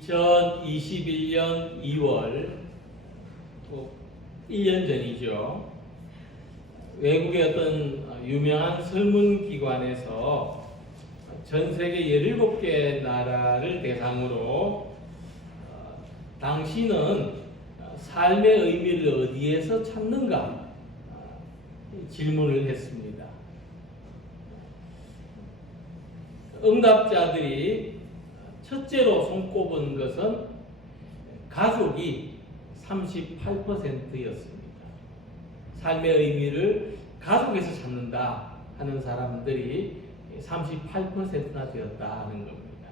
2021년 2월, 1년 전이죠. 외국의 어떤 유명한 설문기관에서 전 세계 17개 나라를 대상으로 당신은 삶의 의미를 어디에서 찾는가 질문을 했습니다. 응답자들이 첫째로 손꼽은 것은 가족이 38%였습니다. 삶의 의미를 가족에서 찾는다 하는 사람들이 38%나 되었다 하는 겁니다.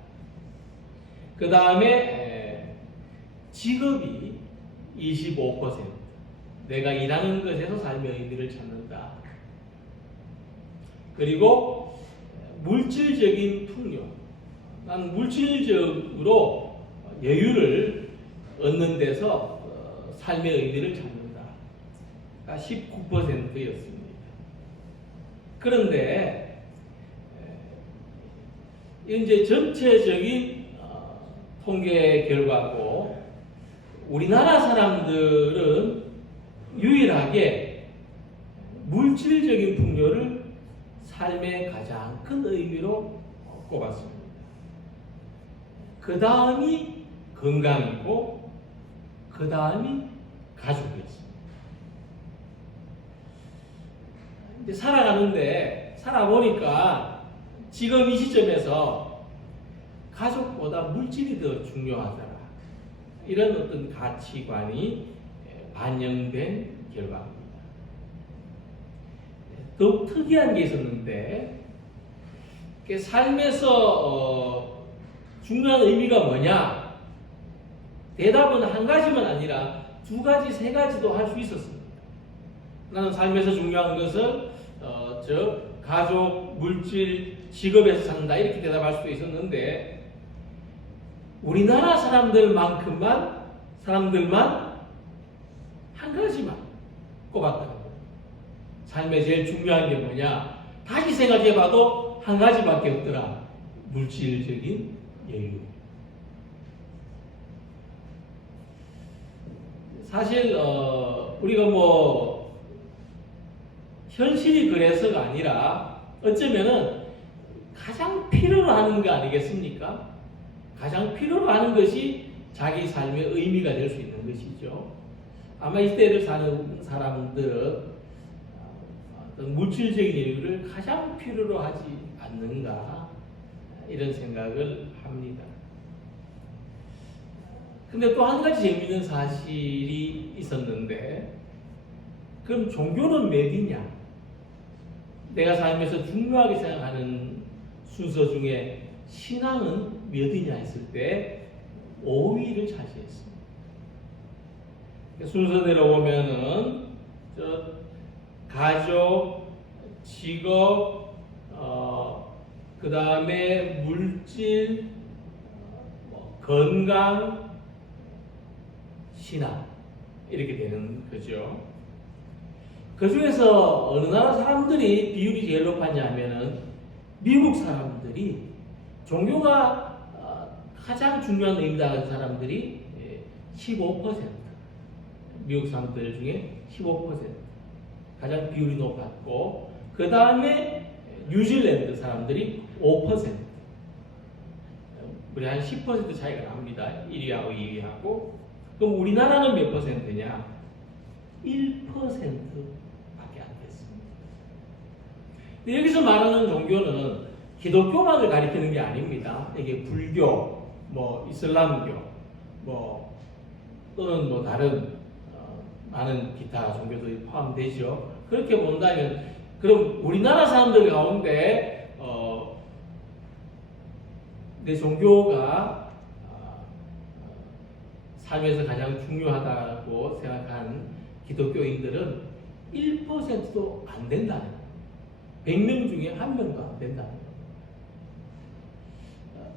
그 다음에 직업이 25%, 내가 일하는 것에서 삶의 의미를 찾는다. 그리고 물질적인 풍요, 난 물질적으로 여유를 얻는 데서 삶의 의미를 찾는다. 19%였습니다. 그런데 이제 전체적인 통계 결과고 우리나라 사람들은 유일하게 물질적인 풍요를 삶의 가장 큰 의미로 꼽았습니다. 그 다음이 건강이고 그 다음이 가족이었습니다. 이제 살아보니까 지금 이 시점에서 가족보다 물질이 더 중요하더라. 이런 어떤 가치관이 반영된 결과입니다. 더욱 특이한 게 있었는데, 삶에서 중요한 의미가 뭐냐? 대답은 한 가지만 아니라 두 가지, 세 가지도 할 수 있었습니다. 나는 삶에서 중요한 것은 가족, 물질, 직업에서 산다 이렇게 대답할 수도 있었는데 우리나라 사람들만 한 가지만 꼽았다는 거예요. 삶에 제일 중요한 게 뭐냐? 다시 생각해봐도 한 가지밖에 없더라. 물질적인 여유. 사실 우리가 현실이 그래서가 아니라 어쩌면은 가장 필요로 하는 거 아니겠습니까? 가장 필요로 하는 것이 자기 삶의 의미가 될 수 있는 것이죠. 아마 이 시대를 사는 사람들은 어떤 물질적인 여유를 가장 필요로 하지 않는가 이런 생각을 합니다. 근데 또 한 가지 재미있는 사실이 있었는데, 그럼 종교는 몇이냐? 내가 삶에서 중요하게 생각하는 순서 중에 신앙은 몇이냐 했을 때 5위를 차지했습니다. 순서대로 보면은 가족, 직업, 그 다음에 물질, 건강, 신앙 이렇게 되는 거죠. 그 중에서 어느 나라 사람들이 비율이 제일 높았냐 하면은 미국 사람들이 종교가 가장 중요한 의미다 하는 사람들이 15%, 미국 사람들 중에 15% 가장 비율이 높았고, 그 다음에 뉴질랜드 사람들이 5%, 우리 한 10% 차이가 납니다. 1위하고 2위하고. 그럼 우리나라는 몇 퍼센트냐? 1%밖에 안 됐습니다. 근데 여기서 말하는 종교는 기독교만을 가리키는 게 아닙니다. 이게 불교, 이슬람교, 또는 다른 많은 기타 종교들이 포함되죠. 그렇게 본다면 그럼 우리나라 사람들 가운데 내 종교가 삶에서 가장 중요하다고 생각하는 기독교인들은 1%도 안 된다는 거예요. 100명 중에 1명도 안 된다는 거예요.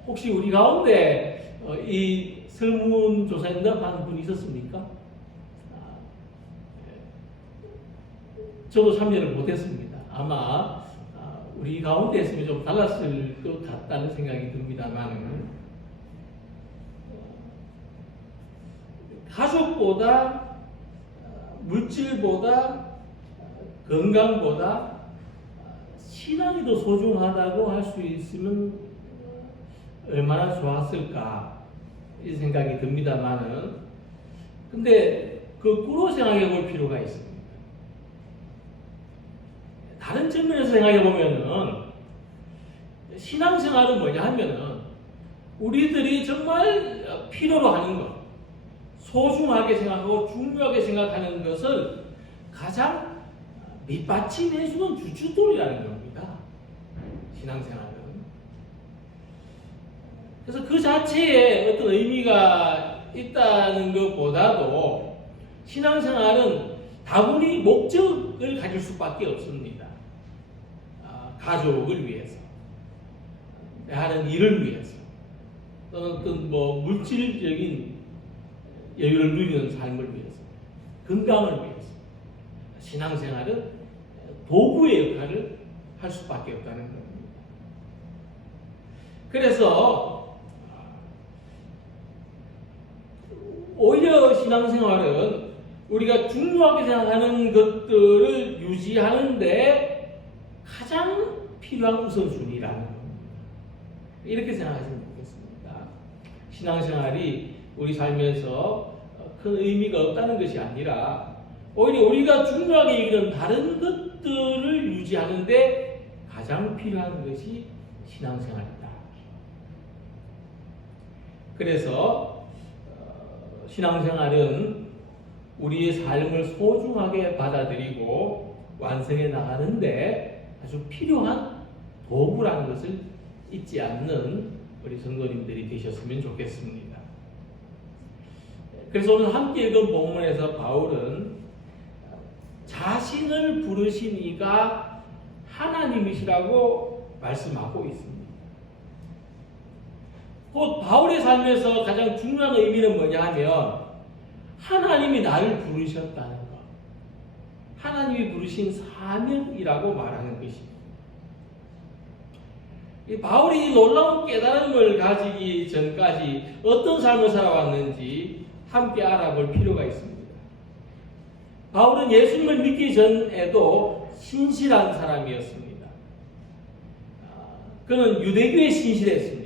혹시 우리 가운데 이 설문조사에 응답한 분이 있었습니까? 저도 참여를 못했습니다. 아마 우리 가운데 있으면 좀 달랐을 것 같다는 생각이 듭니다만 가족보다, 물질보다, 건강보다 신앙이 더 소중하다고 할 수 있으면 얼마나 좋았을까 이 생각이 듭니다만은, 근데 거꾸로 생각해 볼 필요가 있습니다. 다른 측면에서 생각해 보면은 신앙생활은 뭐냐 하면은 우리들이 정말 필요로 하는 것, 소중하게 생각하고 중요하게 생각하는 것을 가장 밑받침해주는 주춧돌이라는 겁니다. 신앙생활은. 그래서 그 자체에 어떤 의미가 있다는 것보다도 신앙생활은 다분히 목적을 가질 수밖에 없습니다. 가족을 위해서, 하는 일을 위해서, 또는 어떤 물질적인 여유를 누리는 삶을 위해서, 건강을 위해서 신앙생활은 도구의 역할을 할 수밖에 없다는 겁니다. 그래서 오히려 신앙생활은 우리가 중요하게 생각하는 것들을 유지하는데 가장 필요한 우선순위라는 겁니다. 이렇게 생각하시면 좋겠습니다. 신앙생활이 우리 삶에서 큰 의미가 없다는 것이 아니라 오히려 우리가 중요하게 여기는 다른 것들을 유지하는데 가장 필요한 것이 신앙생활이다. 그래서 신앙생활은 우리의 삶을 소중하게 받아들이고 완성해 나가는데 아주 필요한 도구라는 것을 잊지 않는 우리 성도님들이 되셨으면 좋겠습니다. 그래서 오늘 함께 읽은 본문에서 바울은 자신을 부르신 이가 하나님이시라고 말씀하고 있습니다. 곧 바울의 삶에서 가장 중요한 의미는 뭐냐 하면 하나님이 나를 부르셨다는 것, 하나님이 부르신 사명이라고 말하는 것입니다. 바울이 이 놀라운 깨달음을 가지기 전까지 어떤 삶을 살아왔는지 함께 알아볼 필요가 있습니다. 바울은 예수님을 믿기 전에도 신실한 사람이었습니다. 그는 유대교에 신실했습니다.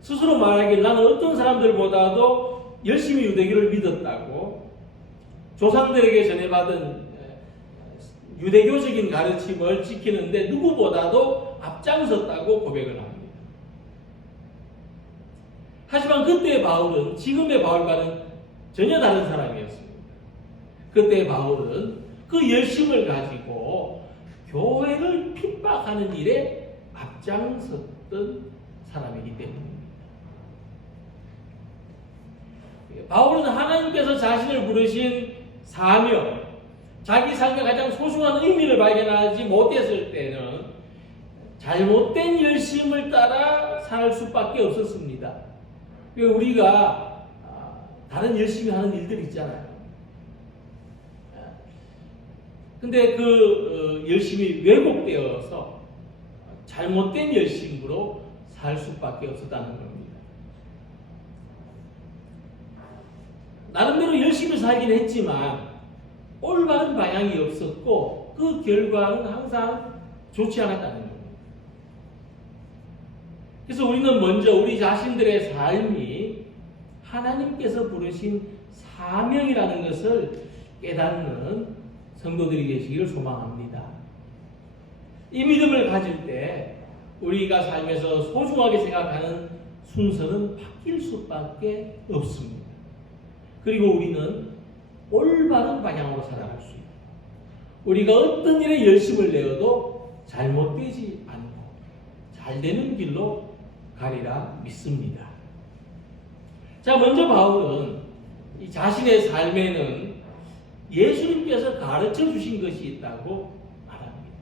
스스로 말하기를 나는 어떤 사람들보다도 열심히 유대교를 믿었다고, 조상들에게 전해받은 유대교적인 가르침을 지키는데 누구보다도 앞장섰다고 고백을 합니다. 하지만 그때의 바울은 지금의 바울과는 전혀 다른 사람이었습니다. 그때의 바울은 그 열심을 가지고 교회를 핍박하는 일에 앞장섰던 사람이기 때문입니다. 바울은 하나님께서 자신을 부르신 사명, 자기 삶의 가장 소중한 의미를 발견하지 못했을 때는 잘못된 열심을 따라 살 수밖에 없었습니다. 우리가 다른 열심히 하는 일들 있잖아요. 근데 그 열심이 왜곡되어서 잘못된 열심으로 살 수밖에 없었다는 겁니다. 나름대로 열심히 살긴 했지만 올바른 방향이 없었고 그 결과는 항상 좋지 않았다는 겁니다. 그래서 우리는 먼저 우리 자신들의 삶이 하나님께서 부르신 사명이라는 것을 깨닫는 성도들이 계시기를 소망합니다. 이 믿음을 가질 때 우리가 삶에서 소중하게 생각하는 순서는 바뀔 수밖에 없습니다. 그리고 우리는 올바른 방향으로 살아갈 수 있고, 우리가 어떤 일에 열심을 내어도 잘못되지 않고 잘 되는 길로 가리라 믿습니다. 자, 먼저 바울은 이 자신의 삶에는 예수님께서 가르쳐 주신 것이 있다고 말합니다.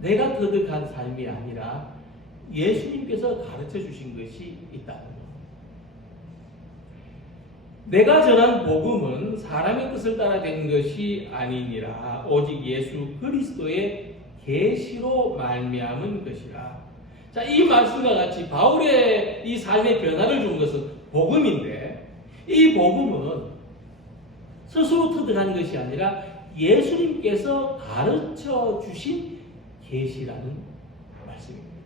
내가 터득한 삶이 아니라 예수님께서 가르쳐 주신 것이 있다는 것. 내가 전한 복음은 사람의 뜻을 따라 된 것이 아니니라 오직 예수 그리스도의 계시로 말미암은 것이라. 자, 이 말씀과 같이 바울의 이 삶의 변화를 준 것은 복음인데, 이 복음은 스스로 터득하는 것이 아니라 예수님께서 가르쳐 주신 계시라는 말씀입니다.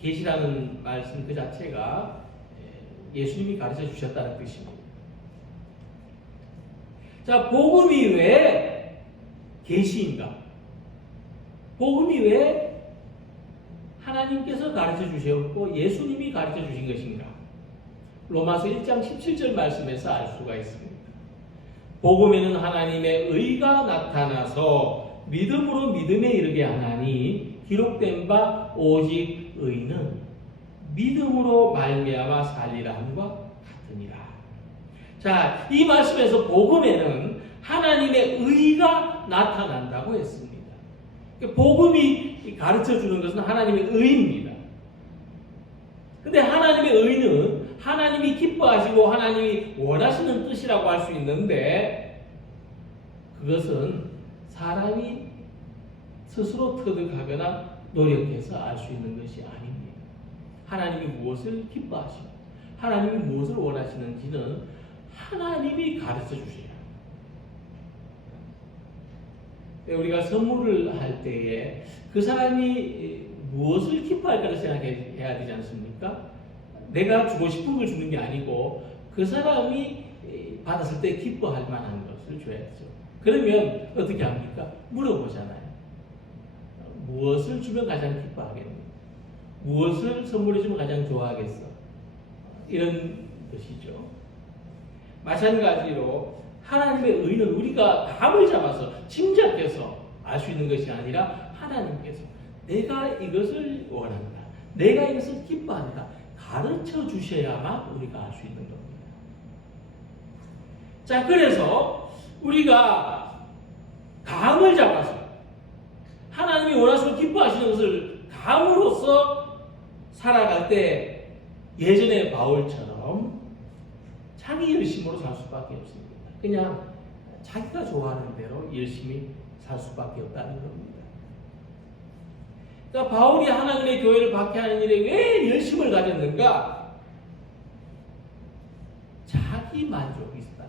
계시라는 말씀 그 자체가 예수님이 가르쳐 주셨다는 뜻입니다. 자, 복음이 왜 계시인가? 복음이 왜 하나님께서 가르쳐 주셨고 예수님이 가르쳐 주신 것인가? 로마서 1장 17절 말씀에서 알 수가 있습니다. 복음에는 하나님의 의가 나타나서 믿음으로 믿음에 이르게 하나니 기록된 바 오직 의는 믿음으로 말미암아 살리라 함과 같으니라. 자, 이 말씀에서 복음에는 하나님의 의가 나타난다고 했습니다. 복음이 가르쳐 주는 것은 하나님의 의입니다. 근데 하나님의 의는 하나님이 기뻐하시고 하나님이 원하시는 뜻이라고 할 수 있는데 그것은 사람이 스스로 터득하거나 노력해서 알 수 있는 것이 아닙니다. 하나님이 무엇을 기뻐하시고 하나님이 무엇을 원하시는지는 하나님이 가르쳐 주셔야 합니다. 우리가 선물을 할 때에 그 사람이 무엇을 기뻐할 거라 생각해야 되지 않습니까? 내가 주고 싶은 걸 주는 게 아니고 그 사람이 받았을 때 기뻐할 만한 것을 줘야죠. 그러면 어떻게 합니까? 물어보잖아요. 무엇을 주면 가장 기뻐하겠니? 무엇을 선물해 주면 가장 좋아하겠어? 이런 것이죠. 마찬가지로 하나님의 의는 우리가 감을 잡아서 짐작해서 알 수 있는 것이 아니라 하나님께서 내가 이것을 원한다. 내가 이것을 기뻐한다. 가르쳐 주셔야만 우리가 알 수 있는 겁니다. 자, 그래서 우리가 감을 잡아서 하나님이 원하시고 기뻐하시는 것을 감으로써 살아갈 때 예전의 바울처럼 자기 열심으로 살 수밖에 없습니다. 그냥 자기가 좋아하는 대로 열심히 살 수밖에 없다는 겁니다. 그러니까 바울이 하나님의 교회를 박해하는 일에 왜 열심을 가졌는가? 자기 만족이 있었다.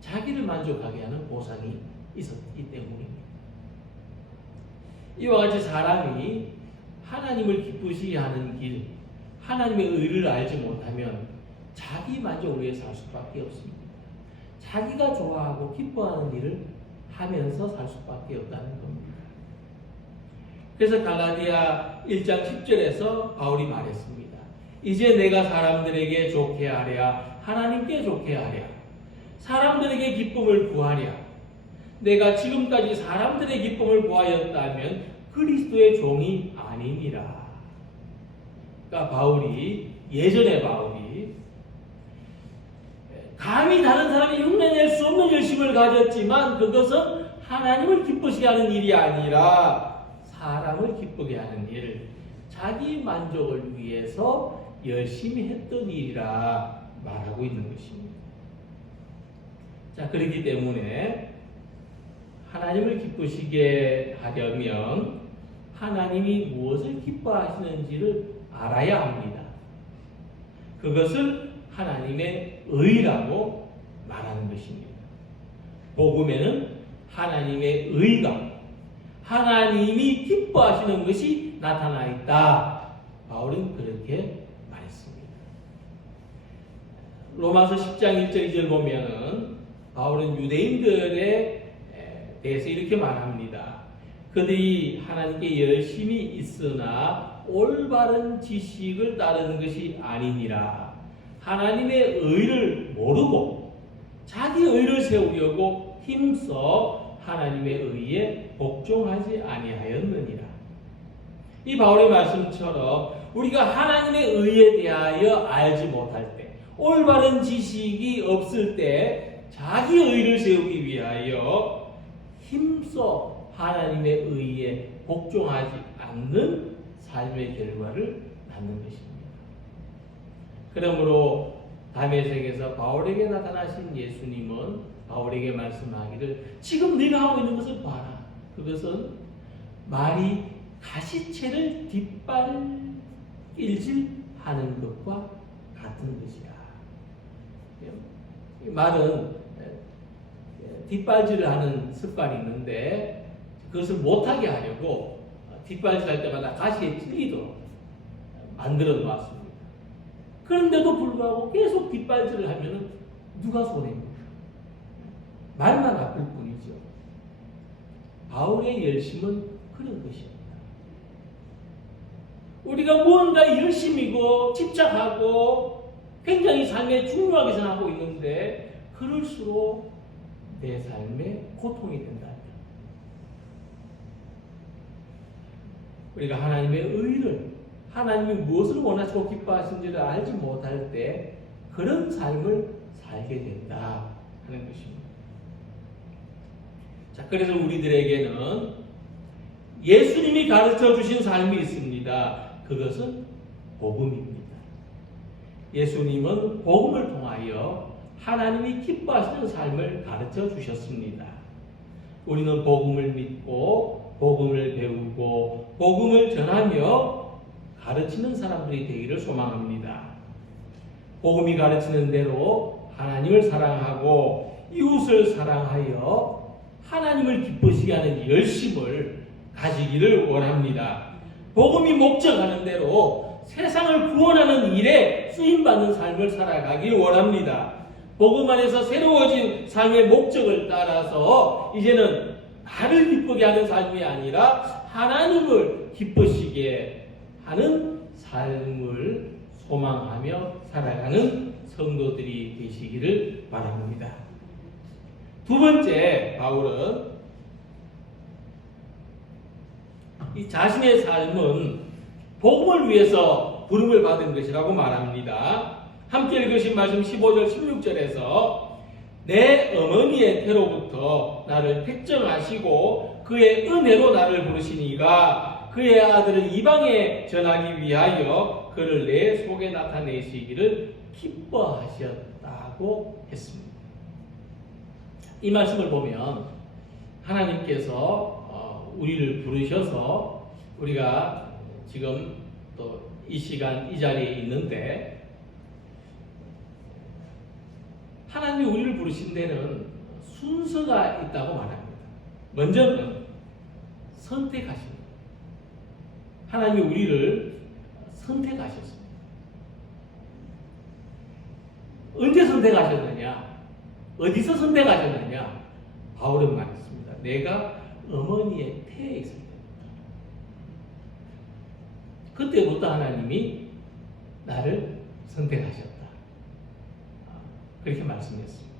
자기를 만족하게 하는 보상이 있었기 때문입니다. 이와 같이 사람이 하나님을 기쁘시게 하는 길, 하나님의 의를 알지 못하면 자기 만족을 위해 살 수밖에 없습니다. 자기가 좋아하고 기뻐하는 일을 하면서 살 수밖에 없다는 겁니다. 그래서 갈라디아 1장 10절에서 바울이 말했습니다. 이제 내가 사람들에게 좋게 하랴 하나님께 좋게 하랴 사람들에게 기쁨을 구하랴 내가 지금까지 사람들의 기쁨을 구하였다면 그리스도의 종이 아니니라. 그러니까 바울이 예전의 바울이 감히 다른 사람이 흉내낼 수 없는 열심을 가졌지만 그것은 하나님을 기쁘시게 하는 일이 아니라 사람을 기쁘게 하는 일, 자기 만족을 위해서 열심히 했던 일이라 말하고 있는 것입니다. 자, 그렇기 때문에 하나님을 기쁘시게 하려면 하나님이 무엇을 기뻐하시는지를 알아야 합니다. 그것을 하나님의 의라고 말하는 것입니다. 복음에는 하나님의 의가 하나님이 기뻐하시는 것이 나타나 있다. 바울은 그렇게 말했습니다. 로마서 10장 1절 2절 보면은 바울은 유대인들에 대해서 이렇게 말합니다. 그들이 하나님께 열심히 있으나 올바른 지식을 따르는 것이 아니니라. 하나님의 의를 모르고 자기 의를 세우려고 힘써 하나님의 의에 복종하지 아니하였느니라. 이 바울의 말씀처럼 우리가 하나님의 의에 대하여 알지 못할 때, 올바른 지식이 없을 때 자기 의를 세우기 위하여 힘써 하나님의 의에 복종하지 않는 삶의 결과를 낳는 것입니다. 그러므로 다메섹에서 바울에게 나타나신 예수님은 바울에게 말씀하기를 지금 네가 하고 있는 것을 봐라. 그것은 말이 가시채를 뒷발길질하는 것과 같은 것이라. 이 말은 뒷발질을 하는 습관이 있는데 그것을 못하게 하려고 뒷발질할 때마다 가시에 찔리도록 만들어 놓았습니다. 그런데도 불구하고 계속 뒷발질을 하면 누가 손해입니까? 말만 아플 뿐이죠. 바울의 열심은 그런 것입니다. 우리가 무언가 열심이고 집착하고 굉장히 삶에 중요하게 생각하고 있는데 그럴수록 내 삶에 고통이 된다. 우리가 하나님의 의를, 하나님이 무엇을 원하시고 기뻐하시는지를 알지 못할 때 그런 삶을 살게 된다 하는 것입니다. 자, 그래서 우리들에게는 예수님이 가르쳐 주신 삶이 있습니다. 그것은 복음입니다. 예수님은 복음을 통하여 하나님이 기뻐하시는 삶을 가르쳐 주셨습니다. 우리는 복음을 믿고 복음을 배우고 복음을 전하며 가르치는 사람들이 되기를 소망합니다. 복음이 가르치는 대로 하나님을 사랑하고 이웃을 사랑하여 하나님을 기쁘시게 하는 열심을 가지기를 원합니다. 복음이 목적하는 대로 세상을 구원하는 일에 쓰임받는 삶을 살아가길 원합니다. 복음 안에서 새로워진 삶의 목적을 따라서 이제는 나를 기쁘게 하는 삶이 아니라 하나님을 기쁘시게 하는 삶을 소망하며 살아가는 성도들이 되시기를 바랍니다. 두 번째, 바울은 이 자신의 삶은 복음을 위해서 부름을 받은 것이라고 말합니다. 함께 읽으신 말씀 15절 16절에서 내 어머니의 태로부터 나를 택정하시고 그의 은혜로 나를 부르시니가 그의 아들을 이방에 전하기 위하여 그를 내 속에 나타내시기를 기뻐하셨다고 했습니다. 이 말씀을 보면 하나님께서 우리를 부르셔서 우리가 지금 또 이 시간 이 자리에 있는데 하나님이 우리를 부르신 데는 순서가 있다고 말합니다. 먼저는 선택하십니다. 하나님이 우리를 선택하셨습니다. 언제 선택하셨느냐? 어디서 선택하셨느냐? 바울은 말했습니다. 내가 어머니의 태에 있을 때 그때부터 하나님이 나를 선택하셨다. 그렇게 말씀했습니다.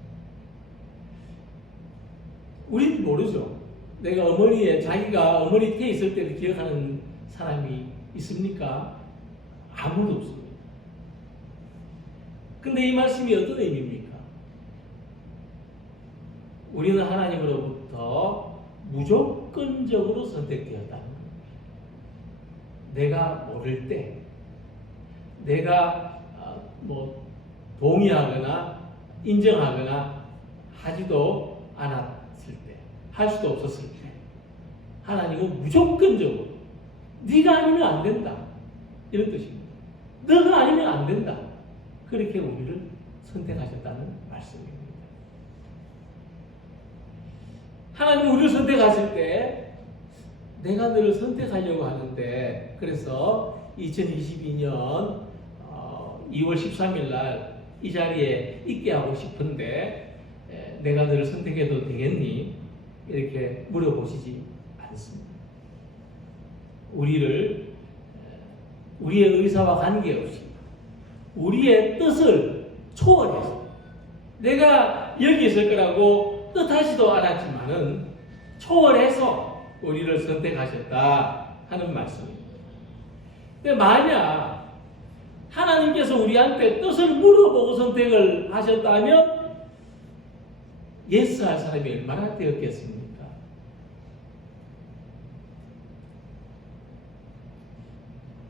우리는 모르죠. 내가 자기가 어머니 태에 있을 때를 기억하는 사람이 있습니까? 아무도 없습니다. 근데 이 말씀이 어떤 의미입니까? 우리는 하나님으로부터 무조건적으로 선택되었다는 겁니다. 내가 모를 때, 내가 동의하거나 인정하거나 하지도 않았을 때, 할 수도 없었을 때, 하나님은 무조건적으로 네가 아니면 안 된다 이런 뜻입니다. 너가 아니면 안 된다. 그렇게 우리를 선택하셨다는 말씀입니다. 하나님이 우리를 선택하실 때 내가 너를 선택하려고 하는데 그래서 2022년 2월 13일 날 이 자리에 있게 하고 싶은데 내가 너를 선택해도 되겠니? 이렇게 물어보시지 않습니다. 우리의 의사와 관계없이 우리의 뜻을 초월해서 내가 여기 있을 거라고 뜻하지도 않았지만은 초월해서 우리를 선택하셨다 하는 말씀입니다. 근데 만약 하나님께서 우리한테 뜻을 물어보고 선택을 하셨다면 예스 할 사람이 얼마나 되었겠습니까?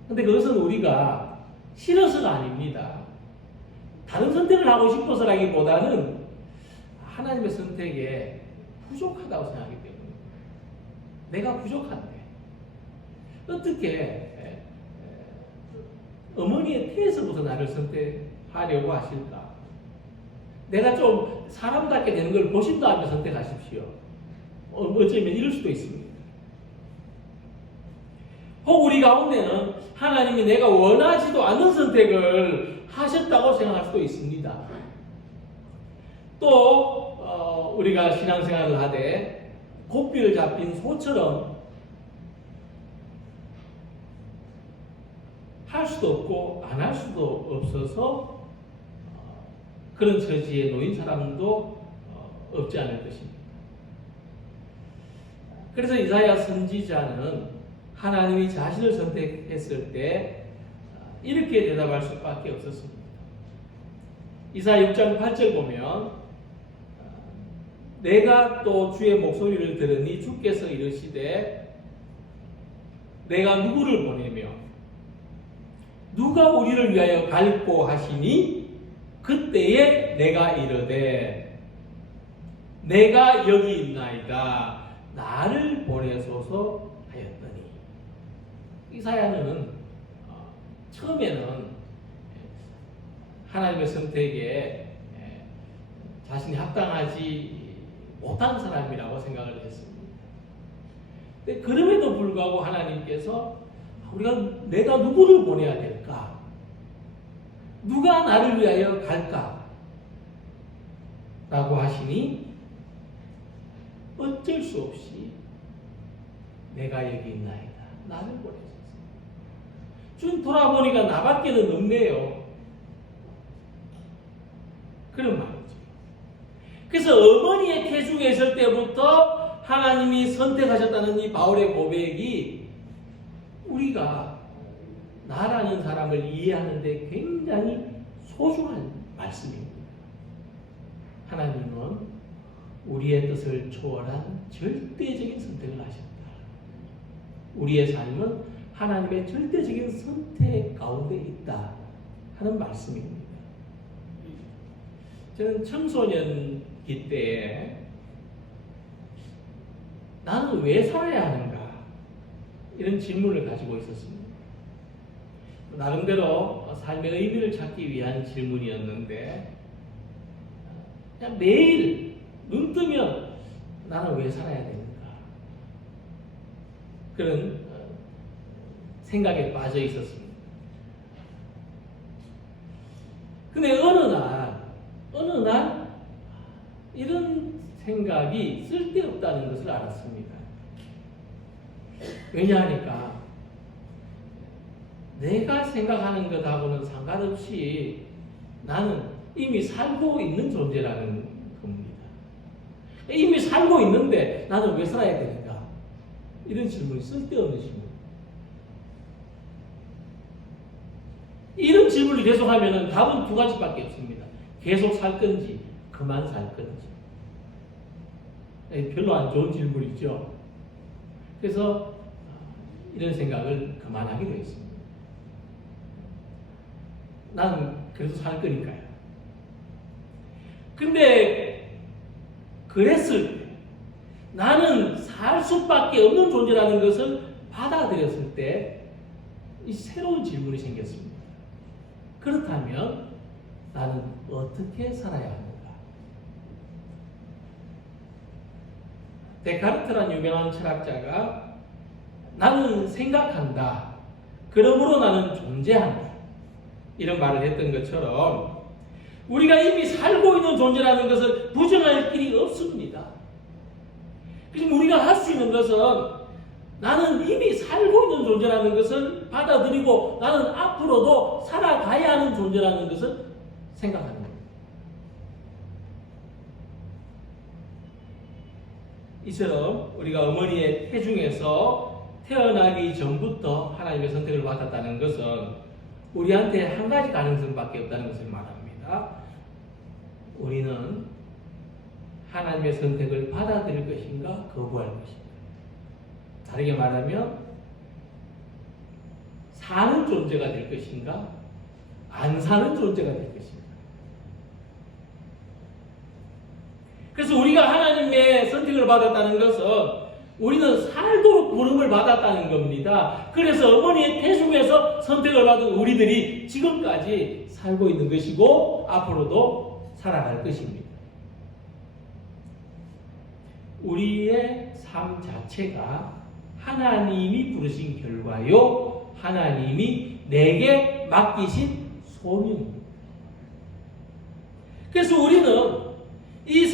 근데 그것은 우리가 싫어서가 아닙니다. 다른 선택을 하고 싶어서라기보다는 하나님의 선택에 부족하다고 생각하기 때문에 내가 부족한데 어떻게 어머니의 태에서부터 나를 선택하실 하려고 하실까? 내가 좀 사람답게 되는 걸 보신 다음에 선택하십시오. 어쩌면 이럴 수도 있습니다. 혹 우리 가운데는 하나님이 내가 원하지도 않는 선택을 하셨다고 생각할 수도 있습니다. 또 우리가 신앙생활을 하되 고삐를 잡힌 소처럼 할 수도 없고 안 할 수도 없어서 그런 처지에 놓인 사람도 없지 않을 것입니다. 그래서 이사야 선지자는 하나님이 자신을 선택했을 때 이렇게 대답할 수밖에 없었습니다. 이사야 6장 8절 보면 내가 또 주의 목소리를 들으니 주께서 이르시되 내가 누구를 보내며 누가 우리를 위하여 갈고 하시니 그때에 내가 이르되 내가 여기 있나이다 나를 보내소서 하였더니 이사야는 처음에는 하나님의 선택에 자신이 합당하지 못한 사람이라고 생각을 했습니다. 근데 그럼에도 불구하고 하나님께서 내가 누구를 보내야 될까? 누가 나를 위하여 갈까? 라고 하시니 어쩔 수 없이 내가 여기 있나이다. 나를 보내소서. 좀 돌아보니까 나밖에는 없네요. 그런 말이죠. 그래서 어머니의 태중에 있을 때부터 하나님이 선택하셨다는 이 바울의 고백이 우리가 나라는 사람을 이해하는데 굉장히 소중한 말씀입니다. 하나님은 우리의 뜻을 초월한 절대적인 선택을 하셨다. 우리의 삶은 하나님의 절대적인 선택 가운데 있다 하는 말씀입니다. 저는 청소년기 때에 나는 왜 살아야 하는가? 이런 질문을 가지고 있었습니다. 나름대로 삶의 의미를 찾기 위한 질문이었는데 그냥 매일 눈 뜨면 나는 왜 살아야 되는가? 그런 생각에 빠져 있었습니다. 근데 어느 날 이런 생각이 쓸데없다는 것을 알았습니다. 왜냐하니까 내가 생각하는 것하고는 상관없이 나는 이미 살고 있는 존재라는 겁니다. 이미 살고 있는데 나는 왜 살아야 되는가? 이런 질문이 쓸데없는 질문. 이런 질문을 계속하면 답은 두 가지밖에 없습니다. 계속 살 건지 그만 살 건지. 별로 안 좋은 질문이죠. 그래서 이런 생각을 그만하기로 했습니다. 나는 그래도 살 거니까요. 근데 그랬을 때 나는 살 수밖에 없는 존재라는 것을 받아들였을 때 이 새로운 질문이 생겼습니다. 그렇다면 나는 어떻게 살아야 하는가? 데카르트란 유명한 철학자가 나는 생각한다. 그러므로 나는 존재한다. 이런 말을 했던 것처럼 우리가 이미 살고 있는 존재라는 것을 부정할 길이 없습니다. 그래서 우리가 할 수 있는 것은 나는 이미 살고 있는 존재라는 것을 받아들이고 나는 앞으로도 살아가야 하는 존재라는 것을 생각하는 겁니다. 이처럼 우리가 어머니의 태중에서 태어나기 전부터 하나님의 선택을 받았다는 것은 우리한테 한 가지 가능성밖에 없다는 것을 말합니다. 우리는 하나님의 선택을 받아들일 것인가 거부할 것인가. 다르게 말하면 사는 존재가 될 것인가 안 사는 존재가 될 것인가. 그래서 우리가 하나님의 선택을 받았다는 것은 우리는 살도록 부름을 받았다는 겁니다. 그래서 어머니의 태중에서 선택을 받은 우리들이 지금까지 살고 있는 것이고 앞으로도 살아갈 것입니다. 우리의 삶 자체가 하나님이 부르신 결과요, 하나님이 내게 맡기신 소명입니다. 그래서 우리는 이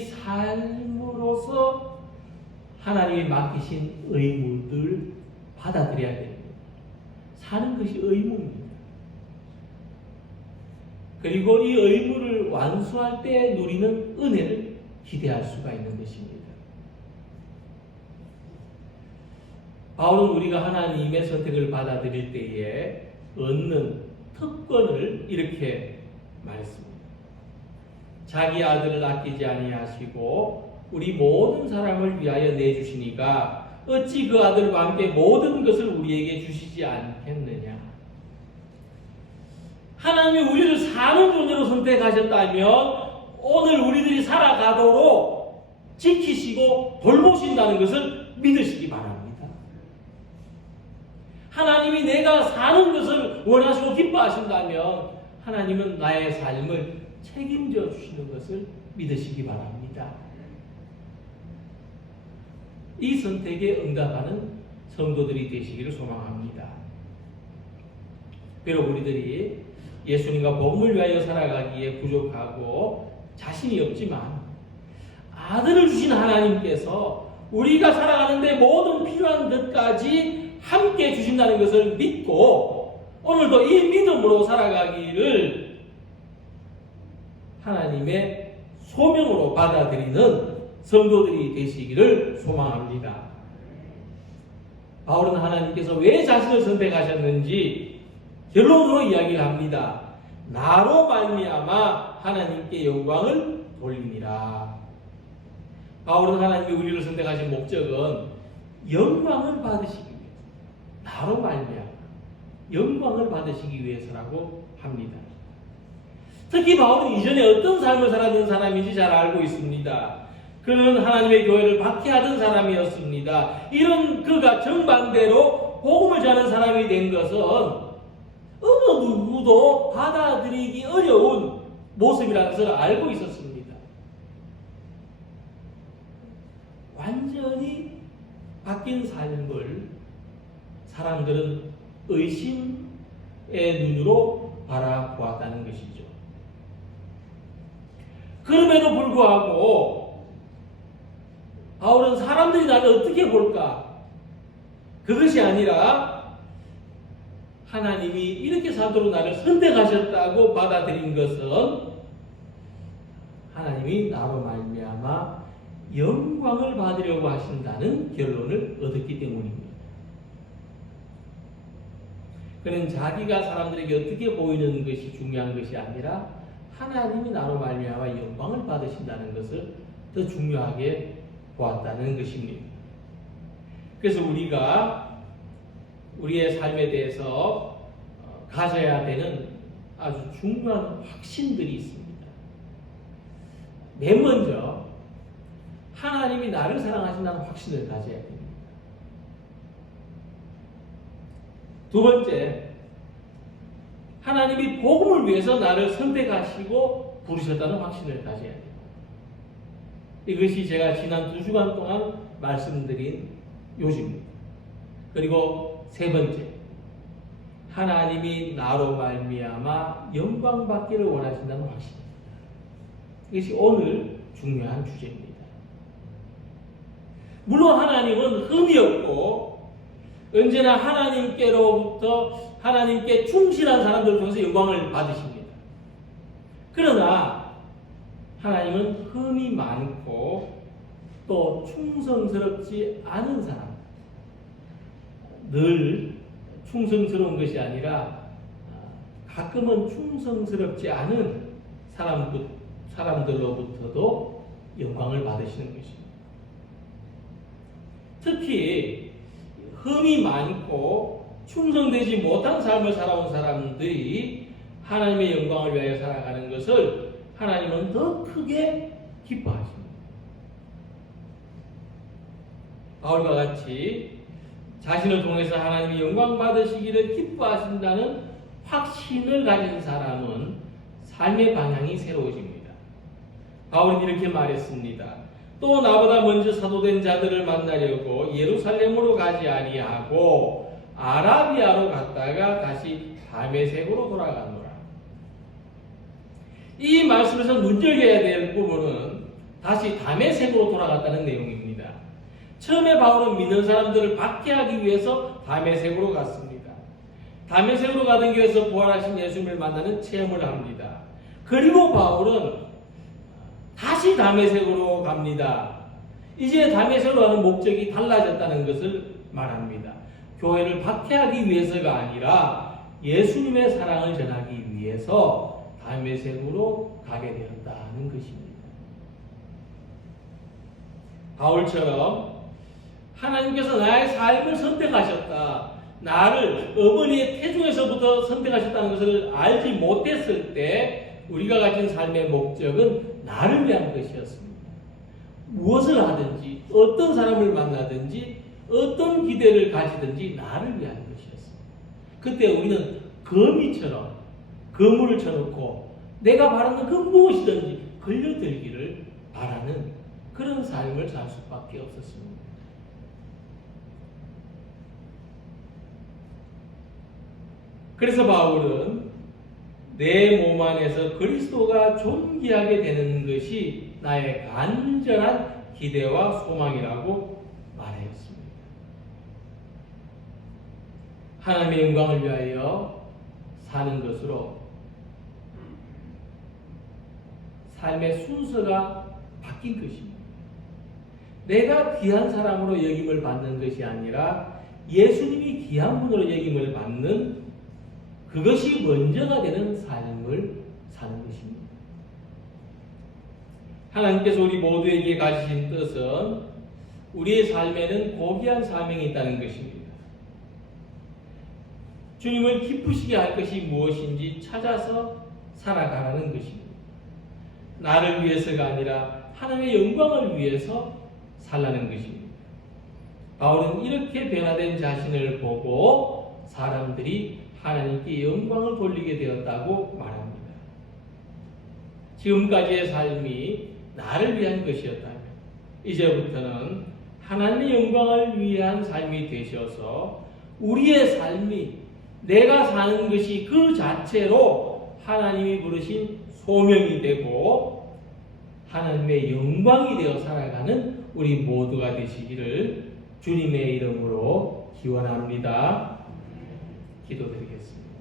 삶으로서 하나님이 맡기신 의무들 받아들여야 됩니다. 사는 것이 의무입니다. 그리고 이 의무를 완수할 때 누리는 은혜를 기대할 수가 있는 것입니다. 바울은 우리가 하나님의 선택을 받아들일 때에 얻는 특권을 이렇게 말했습니다. 자기 아들을 아끼지 아니하시고 우리 모든 사람을 위하여 내주시니까 어찌 그 아들과 함께 모든 것을 우리에게 주시지 않겠느냐. 하나님이 우리를 사는 존재로 선택하셨다면 오늘 우리들이 살아가도록 지키시고 돌보신다는 것을 믿으시기 바랍니다. 하나님이 내가 사는 것을 원하시고 기뻐하신다면 하나님은 나의 삶을 책임져 주시는 것을 믿으시기 바랍니다. 이 선택에 응답하는 성도들이 되시기를 소망합니다. 비록 우리들이 예수님과 복음을 위하여 살아가기에 부족하고 자신이 없지만 아들을 주신 하나님께서 우리가 살아가는데 모든 필요한 것까지 함께 주신다는 것을 믿고 오늘도 이 믿음으로 살아가기를 하나님의 소명으로 받아들이는 성도들이 되시기를 소망합니다. 바울은 하나님께서 왜 자신을 선택하셨는지 결론으로 이야기를 합니다. 나로 말미암아 하나님께 영광을 돌리니라. 바울은 하나님이 우리를 선택하신 목적은 영광을 받으시기 위해서, 나로 말미암아 영광을 받으시기 위해서라고 합니다. 특히 바울은 이전에 어떤 삶을 살았던 사람인지 잘 알고 있습니다. 그는 하나님의 교회를 박해하던 사람이었습니다. 이런 그가 정반대로 복음을 전하는 사람이 된 것은 어느 누구도 받아들이기 어려운 모습이라는 것을 알고 있었습니다. 완전히 바뀐 삶을 사람들은 의심의 눈으로 바라보았다는 것이죠. 그럼에도 불구하고 바울은 사람들이 나를 어떻게 볼까? 그것이 아니라 하나님이 이렇게 살도록 나를 선택하셨다고 받아들인 것은 하나님이 나로 말미암아 영광을 받으려고 하신다는 결론을 얻었기 때문입니다. 그는 자기가 사람들에게 어떻게 보이는 것이 중요한 것이 아니라 하나님이 나로 말미암아 영광을 받으신다는 것을 더 중요하게 보았다는 것입니다. 그래서 우리가 우리의 삶에 대해서 가져야 되는 아주 중요한 확신들이 있습니다. 맨 먼저 하나님이 나를 사랑하신다는 확신을 가져야 됩니다. 두 번째, 하나님이 복음을 위해서 나를 선택하시고 부르셨다는 확신을 가져야 돼요. 이것이 제가 지난 2주간 동안 말씀드린 요지입니다. 그리고 세 번째, 하나님이 나로 말미암아 영광 받기를 원하신다는 확신입니다. 이것이 오늘 중요한 주제입니다. 물론 하나님은 흠이 없고 언제나 하나님께 충실한 사람들을 통해서 영광을 받으십니다. 그러나 하나님은 흠이 많고 또 충성스럽지 않은 사람, 늘 충성스러운 것이 아니라 가끔은 충성스럽지 않은 사람들로부터도 영광을 받으시는 것입니다. 특히 흠이 많고 충성되지 못한 삶을 살아온 사람들이 하나님의 영광을 위하여 살아가는 것을 하나님은 더 크게 기뻐하십니다. 바울과 같이 자신을 통해서 하나님이 영광 받으시기를 기뻐하신다는 확신을 가진 사람은 삶의 방향이 새로워집니다. 바울은 이렇게 말했습니다. 또 나보다 먼저 사도된 자들을 만나려고 예루살렘으로 가지 아니하고 아라비아로 갔다가 다시 다메섹으로 돌아가노라. 이 말씀에서 눈여겨야 될 부분은 다시 다메섹으로 돌아갔다는 내용입니다. 처음에 바울은 믿는 사람들을 박해하기 위해서 다메섹으로 갔습니다. 다메섹으로 가던 길에서 부활하신 예수님을 만나는 체험을 합니다. 그리고 바울은 다시 다메섹으로 갑니다. 이제 다메섹으로 가는 목적이 달라졌다는 것을 말합니다. 교회를 박해하기 위해서가 아니라 예수님의 사랑을 전하기 위해서 다메섹으로 가게 되었다는 것입니다. 바울처럼 하나님께서 나의 삶을 선택하셨다, 나를 어머니의 태중에서부터 선택하셨다는 것을 알지 못했을 때 우리가 가진 삶의 목적은 나를 위한 것이었습니다. 무엇을 하든지 어떤 사람을 만나든지 어떤 기대를 가지든지 나를 위한 것이었습니다. 그때 우리는 거미처럼 그물을 쳐놓고 내가 바라는 그 무엇이든지 걸려들기를 바라는 그런 삶을 살 수밖에 없었습니다. 그래서 바울은 내 몸 안에서 그리스도가 존귀하게 되는 것이 나의 간절한 기대와 소망이라고 말했습니다. 하나님의 영광을 위하여 사는 것으로 삶의 순서가 바뀐 것입니다. 내가 귀한 사람으로 여김을 받는 것이 아니라 예수님이 귀한 분으로 여김을 받는 그것이 먼저가 되는 삶을 사는 것입니다. 하나님께서 우리 모두에게 가지신 뜻은 우리의 삶에는 고귀한 사명이 있다는 것입니다. 주님을 기쁘시게 할 것이 무엇인지 찾아서 살아가라는 것입니다. 나를 위해서가 아니라 하나님의 영광을 위해서 살라는 것입니다. 바울은 이렇게 변화된 자신을 보고 사람들이 하나님께 영광을 돌리게 되었다고 말합니다. 지금까지의 삶이 나를 위한 것이었다면 이제부터는 하나님의 영광을 위한 삶이 되셔서 우리의 삶이 내가 사는 것이 그 자체로 하나님이 부르신 소명이 되고 하나님의 영광이 되어 살아가는 우리 모두가 되시기를 주님의 이름으로 기원합니다. 기도드리겠습니다.